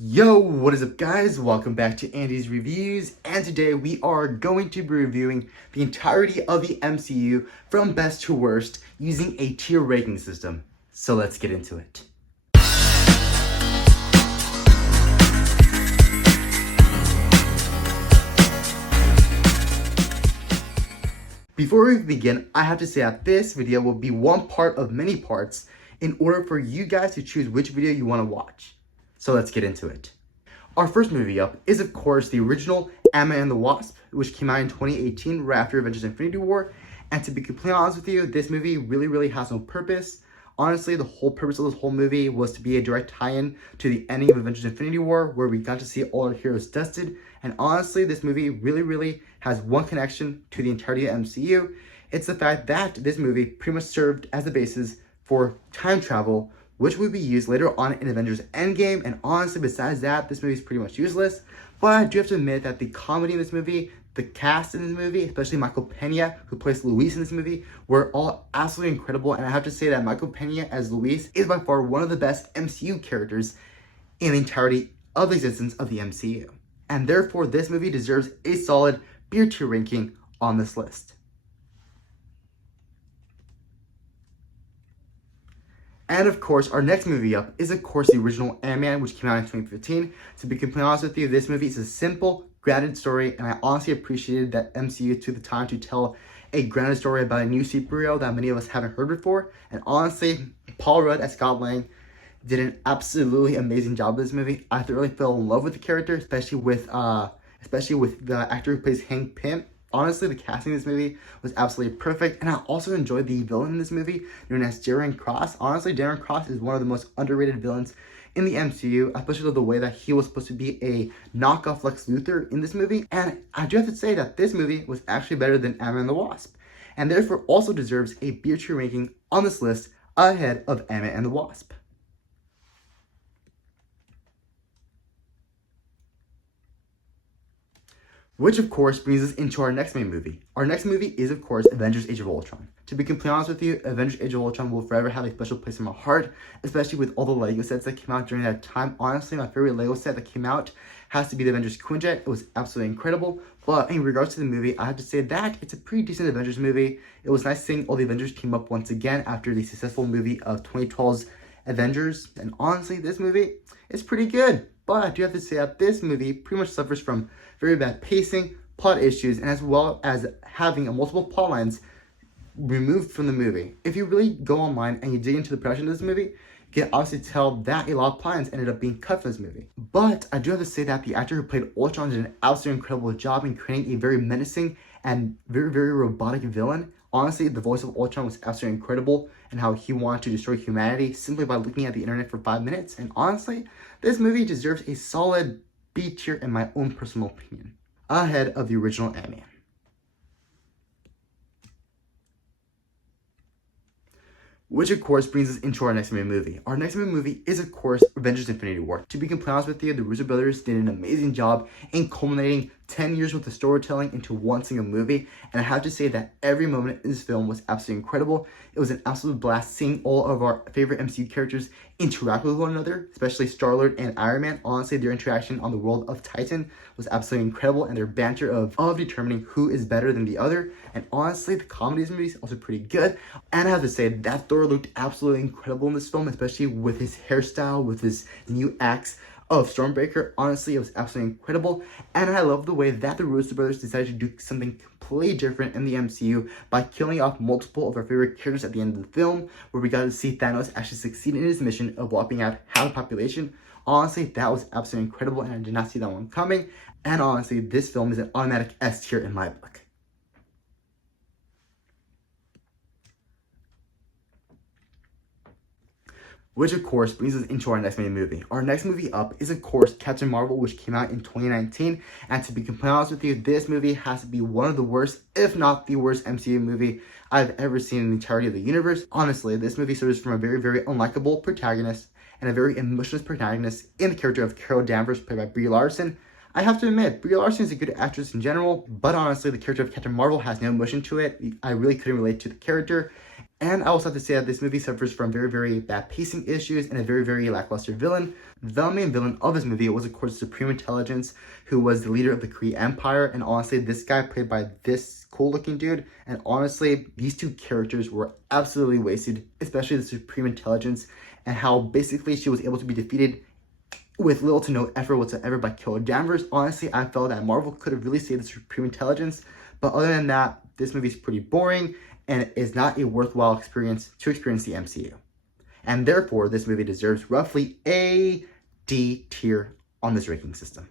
Yo, what is up guys? Welcome back to Andy's Reviews, and today we are going to be reviewing the entirety of the MCU from best to worst using a tier ranking system. So let's get into it. Before we begin, I have to say that this video will be one part of many parts in order for you guys to choose which video you want to watch. So let's get into it. Our first movie up is, of course, the original Ant-Man and the Wasp, which came out in 2018 right after Avengers Infinity War. And to be completely honest with you, this movie really has no purpose. Honestly, the whole purpose of this whole movie was to be a direct tie-in to the ending of Avengers Infinity War, where we got to see all our heroes tested. And honestly, this movie really has one connection to the entirety of MCU. It's the fact that this movie pretty much served as the basis for time travel, which would be used later on in Avengers Endgame. And honestly, besides that, this movie is pretty much useless. But I do have to admit that the comedy in this movie, the cast in this movie, especially Michael Pena, who plays Luis in this movie, were all absolutely incredible. And I have to say that Michael Pena as Luis is by far one of the best MCU characters in the entirety of the existence of the MCU. And therefore, this movie deserves a solid B tier ranking on this list. And of course, our next movie up is, of course, the original Ant-Man, which came out in 2015. To be completely honest with you, this movie is a simple, grounded story, and I honestly appreciated that MCU took the time to tell a grounded story about a new superhero that many of us haven't heard before. And honestly, Paul Rudd as Scott Lang did an absolutely amazing job with this movie. I thoroughly fell in love with the character, especially with the actor who plays Hank Pym. Honestly, the casting in this movie was absolutely perfect, and I also enjoyed the villain in this movie, known as Darren Cross. Honestly, Darren Cross is one of the most underrated villains in the MCU, especially the way that he was supposed to be a knockoff Lex Luthor in this movie. And I do have to say that this movie was actually better than Ant-Man and the Wasp, and therefore also deserves a B tier ranking on this list ahead of Ant-Man and the Wasp. Which, of course, brings us into our next main movie. Our next movie is, of course, Avengers Age of Ultron. To be completely honest with you, Avengers Age of Ultron will forever have a special place in my heart, especially with all the LEGO sets that came out during that time. Honestly, my favorite LEGO set that came out has to be the Avengers Quinjet. It was absolutely incredible. But in regards to the movie, I have to say that it's a pretty decent Avengers movie. It was nice seeing all the Avengers team up once again after the successful movie of 2012's Avengers. And honestly, this movie is pretty good. But I do have to say that this movie pretty much suffers from very bad pacing, plot issues, and as well as having multiple plot lines removed from the movie. If you really go online and you dig into the production of this movie, you can obviously tell that a lot of plot lines ended up being cut from this movie. But I do have to say that the actor who played Ultron did an absolutely incredible job in creating a very menacing and very robotic villain. Honestly, the voice of Ultron was absolutely incredible, and how he wanted to destroy humanity simply by looking at the internet for 5 minutes. And honestly, this movie deserves a solid B tier in my own personal opinion, ahead of the original Ant-Man. Which, of course, brings us into our next main movie. Our next main movie is, of course, Avengers Infinity War. To be completely honest with you, the Russo brothers did an amazing job in culminating 10 years worth of storytelling into one single movie. And I have to say that every moment in this film was absolutely incredible. It was an absolute blast seeing all of our favorite MCU characters interact with one another, especially Star-Lord and Iron Man. Honestly, their interaction on the world of Titan was absolutely incredible, and their banter of determining who is better than the other. And honestly, the comedy of this movie is also pretty good. And I have to say that Thor looked absolutely incredible in this film, especially with his hairstyle, with his new axe of Stormbreaker. Honestly, it was absolutely incredible. And I love the way that the Russo brothers decided to do something completely different in the MCU by killing off multiple of our favorite characters at the end of the film, where we got to see Thanos actually succeed in his mission of wiping out half the population. Honestly, that was absolutely incredible, and I did not see that one coming. And honestly, this film is an automatic S tier in my book. Which, of course, brings us into our next main movie. Our next movie up is, of course, Captain Marvel, which came out in 2019. And to be completely honest with you, this movie has to be one of the worst, if not the worst MCU movie I've ever seen in the entirety of the universe. Honestly, this movie suffers from a very unlikable protagonist and a very emotionless protagonist in the character of Carol Danvers, played by Brie Larson. I have to admit, Brie Larson is a good actress in general, but honestly, the character of Captain Marvel has no emotion to it. I really couldn't relate to the character. And I also have to say that this movie suffers from very, very bad pacing issues and a very, very lackluster villain. The main villain of this movie was, of course, Supreme Intelligence, who was the leader of the Kree Empire. And honestly, this guy played by this cool-looking dude. And honestly, these two characters were absolutely wasted, especially the Supreme Intelligence, and how basically she was able to be defeated with little to no effort whatsoever by Carol Danvers. Honestly, I felt that Marvel could have really saved the Supreme Intelligence. But other than that, this movie is pretty boring and is not a worthwhile experience to experience the MCU. And therefore, this movie deserves roughly a D tier on this ranking system.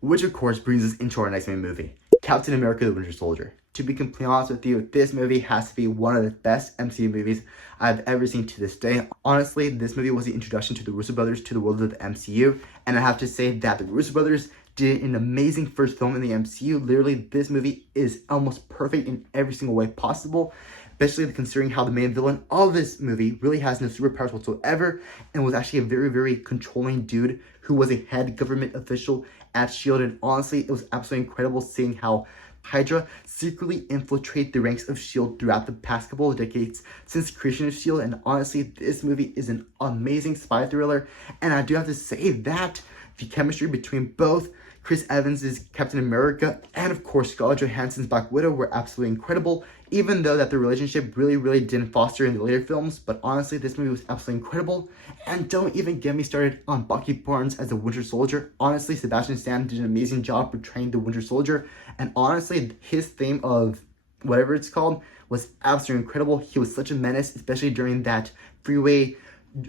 Which of course brings us into our next main movie, Captain America the Winter Soldier. To be completely honest with you, this movie has to be one of the best MCU movies I've ever seen to this day. Honestly, this movie was the introduction to the Russo brothers to the world of the MCU, and I have to say that the Russo brothers did an amazing first film in the MCU. Literally, this movie is almost perfect in every single way possible, especially considering how the main villain of this movie really has no superpowers whatsoever and was actually a very, very controlling dude who was a head government official at S.H.I.E.L.D. And honestly, it was absolutely incredible seeing how Hydra secretly infiltrate the ranks of S.H.I.E.L.D. throughout the past couple of decades since the creation of S.H.I.E.L.D. And honestly, this movie is an amazing spy thriller. And I do have to say that the chemistry between both Chris Evans' Captain America and of course Scarlett Johansson's Black Widow were absolutely incredible, even though that the relationship really didn't foster in the later films. But honestly, this movie was absolutely incredible. And don't even get me started on Bucky Barnes as the Winter Soldier. Honestly, Sebastian Stan did an amazing job portraying the Winter Soldier, and honestly, his theme of whatever it's called was absolutely incredible. He was such a menace, especially during that freeway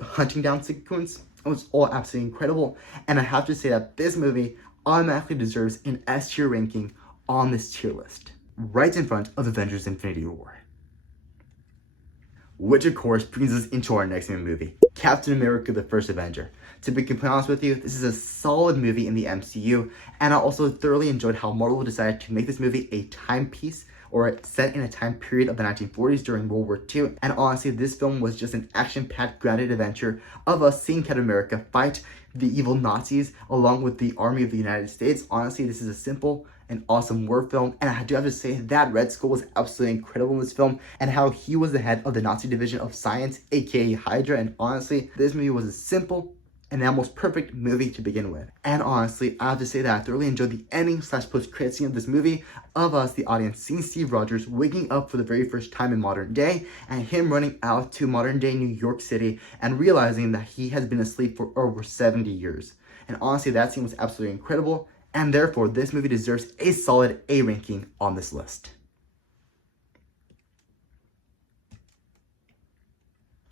hunting down sequence. It was all absolutely incredible. And I have to say that this movie automatically deserves an S tier ranking on this tier list, right in front of Avengers Infinity War. Which of course brings us into our next main movie, Captain America the First Avenger. To be completely honest with you, this is a solid movie in the MCU, and I also thoroughly enjoyed how Marvel decided to make this movie a timepiece, or set in a time period of the 1940s during World War II. And honestly, this film was just an action-packed, grounded adventure of us seeing Captain America fight the evil Nazis along with the Army of the United States. Honestly, this is a simple and awesome war film, and I do have to say that Red Skull was absolutely incredible in this film, and how he was the head of the Nazi division of science, aka Hydra. And honestly, this movie was a simple and almost perfect movie to begin with. And honestly, I have to say that I thoroughly enjoyed the ending / post-credit scene of this movie, of us, the audience, seeing Steve Rogers waking up for the very first time in modern day, and him running out to modern day New York City and realizing that he has been asleep for over 70 years. And honestly, that scene was absolutely incredible, and therefore this movie deserves a solid A ranking on this list.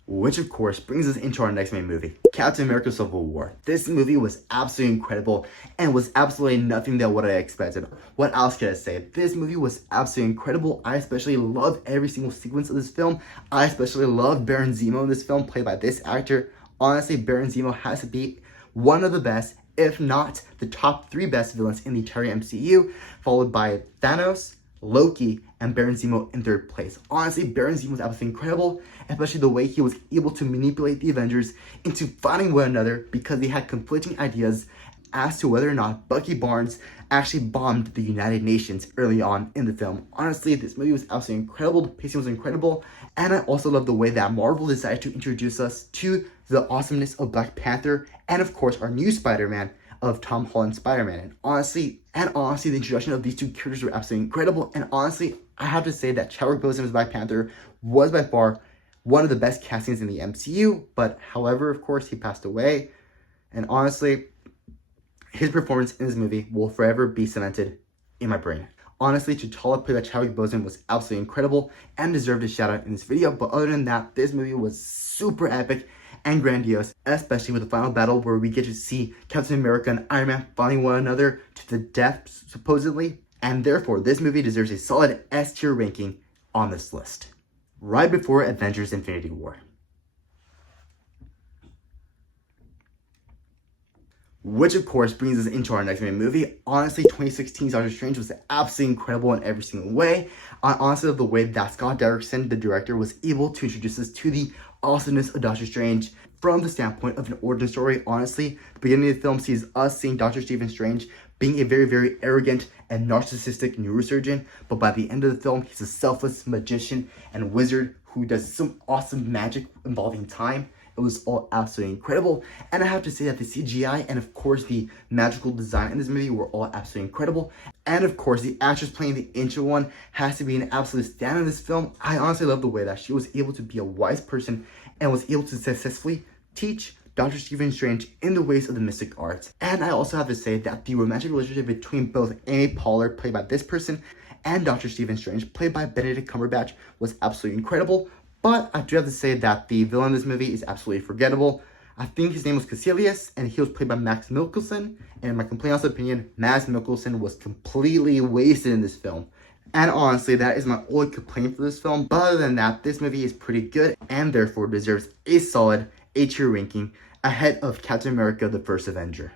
Which of course brings us into our next main movie, Captain America Civil War. This movie was absolutely incredible and was absolutely nothing than what I expected. What else can I say? This movie was absolutely incredible. I especially loved every single sequence of this film. I especially loved Baron Zemo in this film, played by this actor. Honestly, Baron Zemo has to be one of the best, if not the top 3 best villains in the entire MCU, followed by Thanos, Loki, and Baron Zemo in 3rd place. Honestly, Baron Zemo was absolutely incredible, especially the way he was able to manipulate the Avengers into fighting one another because they had conflicting ideas as to whether or not Bucky Barnes actually bombed the United Nations early on in the film. Honestly, this movie was absolutely incredible. The pacing was incredible, and I also love the way that Marvel decided to introduce us to the awesomeness of Black Panther, and of course our new Spider-Man of Tom Holland's Spider-Man. And honestly, the introduction of these two characters were absolutely incredible. And honestly, I have to say that Chadwick Boseman as Black Panther was by far one of the best castings in the MCU. But however, of course, he passed away. And honestly, his performance in this movie will forever be cemented in my brain. Honestly, T'Challa played by Chadwick Boseman was absolutely incredible and deserved a shout out in this video. But other than that, this movie was super epic and grandiose, especially with the final battle where we get to see Captain America and Iron Man fighting one another to the death, supposedly. And therefore, this movie deserves a solid S tier ranking on this list, right before Avengers Infinity War. Which of course brings us into our next main movie. Honestly, 2016's Doctor Strange was absolutely incredible in every single way. I honestly love the way that Scott Derrickson, the director, was able to introduce us to the awesomeness of Doctor Strange from the standpoint of an origin story. Honestly, the beginning of the film sees us seeing Doctor Stephen Strange being a very, very arrogant and narcissistic neurosurgeon, but by the end of the film, he's a selfless magician and wizard who does some awesome magic involving time. It was all absolutely incredible, and I have to say that the CGI and of course the magical design in this movie were all absolutely incredible. And of course the actress playing the ancient one has to be an absolute stan in this film. I honestly love the way that she was able to be a wise person and was able to successfully teach Dr. Stephen Strange in the ways of the mystic arts. And I also have to say that the romantic relationship between both Amy Poehler, played by this person, and Dr. Stephen Strange, played by Benedict Cumberbatch, was absolutely incredible. But I do have to say that the villain in this movie is absolutely forgettable. I think his name was Caecilius, and he was played by Mads Mikkelsen. And in my complete honest opinion, Mads Mikkelsen was completely wasted in this film. And honestly, that is my only complaint for this film. But other than that, this movie is pretty good, and therefore deserves a solid A-tier ranking ahead of Captain America: The First Avenger.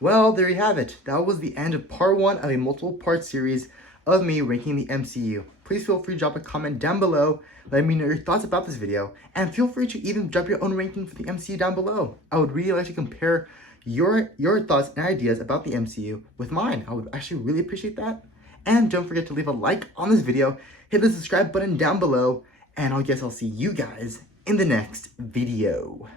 Well, there you have it. That was the end of part 1 of a multiple part series of me ranking the MCU. Please feel free to drop a comment down below, let me know your thoughts about this video, and feel free to even drop your own ranking for the MCU down below. I would really like to compare your thoughts and ideas about the MCU with mine. I would actually really appreciate that. And don't forget to leave a like on this video, hit the subscribe button down below, and I guess I'll see you guys in the next video.